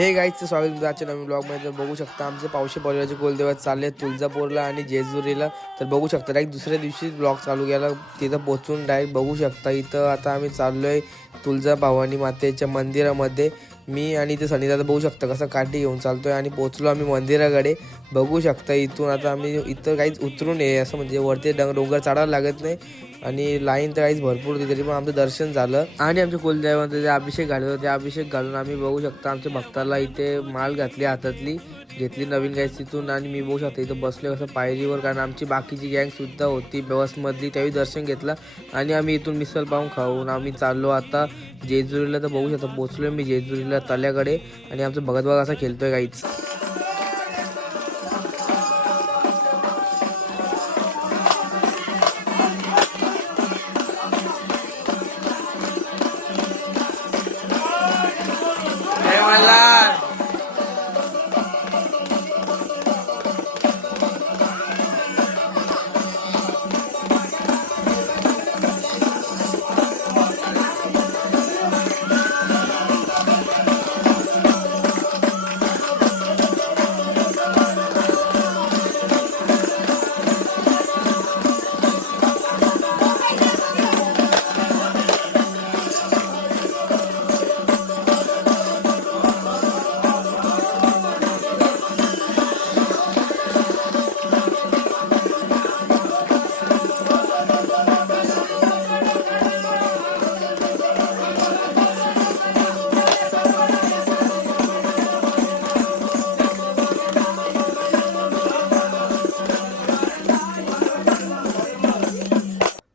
हे गाईचं स्वागत तुमचं आजच्या नवीन ब्लॉगमध्ये. बघू शकता आमचे पावशे परिवाराचे कुलदेवत चालले तुळजापूरला आणि जेजुरीला. तर बघू शकता डायरेक्ट दुसऱ्या दिवशी ब्लॉग चालू केला, तिथं पोहोचून डायरेक्ट बघू शकता. इथं आता आम्ही चाललो आहे तुळजाभवानी मातेच्या मंदिरामध्ये. मी आणि इथे सनीदादा बघू शकता कसं काठी घेऊन चालतोय आणि पोहोचलो आम्ही मंदिराकडे. बघू शकता इथून आता आम्ही इथं काहीच उतरून ये असं म्हणजे वरती डोंगर चढायला लागत नाही आणि लाईन तर काहीच भरपूर होती, तरी पण आमचं दर्शन झालं. आणि आमच्या कुलदैवताचे अभिषेक घालत होते. अभिषेक घालून आम्ही बघू शकता आमच्या भक्ताला इथे माल घातली, हातातली घेतली नवीन काही तिथून. आणि मी बघू शकता इथं बसले कसं पायरीवर, कारण आमची बाकीची गँग सुद्धा होती बसमधली, त्यावेळी दर्शन घेतलं. आणि आम्ही इथून मिसल पाव खाऊन आम्ही चाललो आता जेजुरीला. तर बघू शकता पोचलो मी जेजुरीला तल्याकडे आणि आमचं भगत बघा असा खेळतोय काहीच.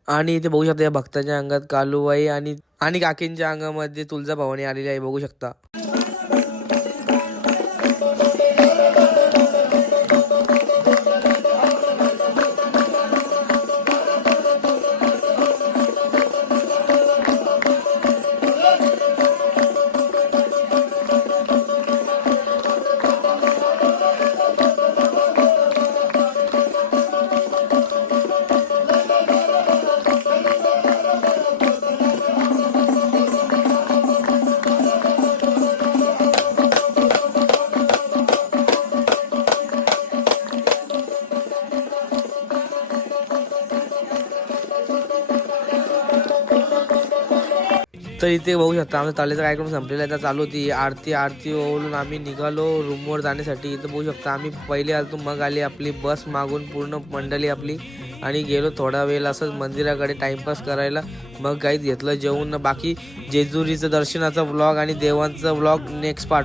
आणि इथे बघू शकता या भक्ताच्या अंगात कालूबाई आणि काकींच्या अंगामध्ये तुळजाभवानी आलेली आहे, बघू शकता. तर इथे बघू शकता आमचा ताल्याचा कार्यक्रम संपलेला आहे. आता चालू होती आरती ओळून आम्ही निघालो रूमवर जाण्यासाठी. इथं बघू शकता आम्ही पहिले आलो, मग आली आपली बस मागून पूर्ण मंडळी आपली, आणि गेलो थोडा वेळ असंच मंदिराकडे टाइमपास करायला. मग काहीच घेतलं जेवून. बाकी जेजुरीचं दर्शनाचा व्लॉग आणि देवांचा व्लॉग नेक्स्ट पार्ट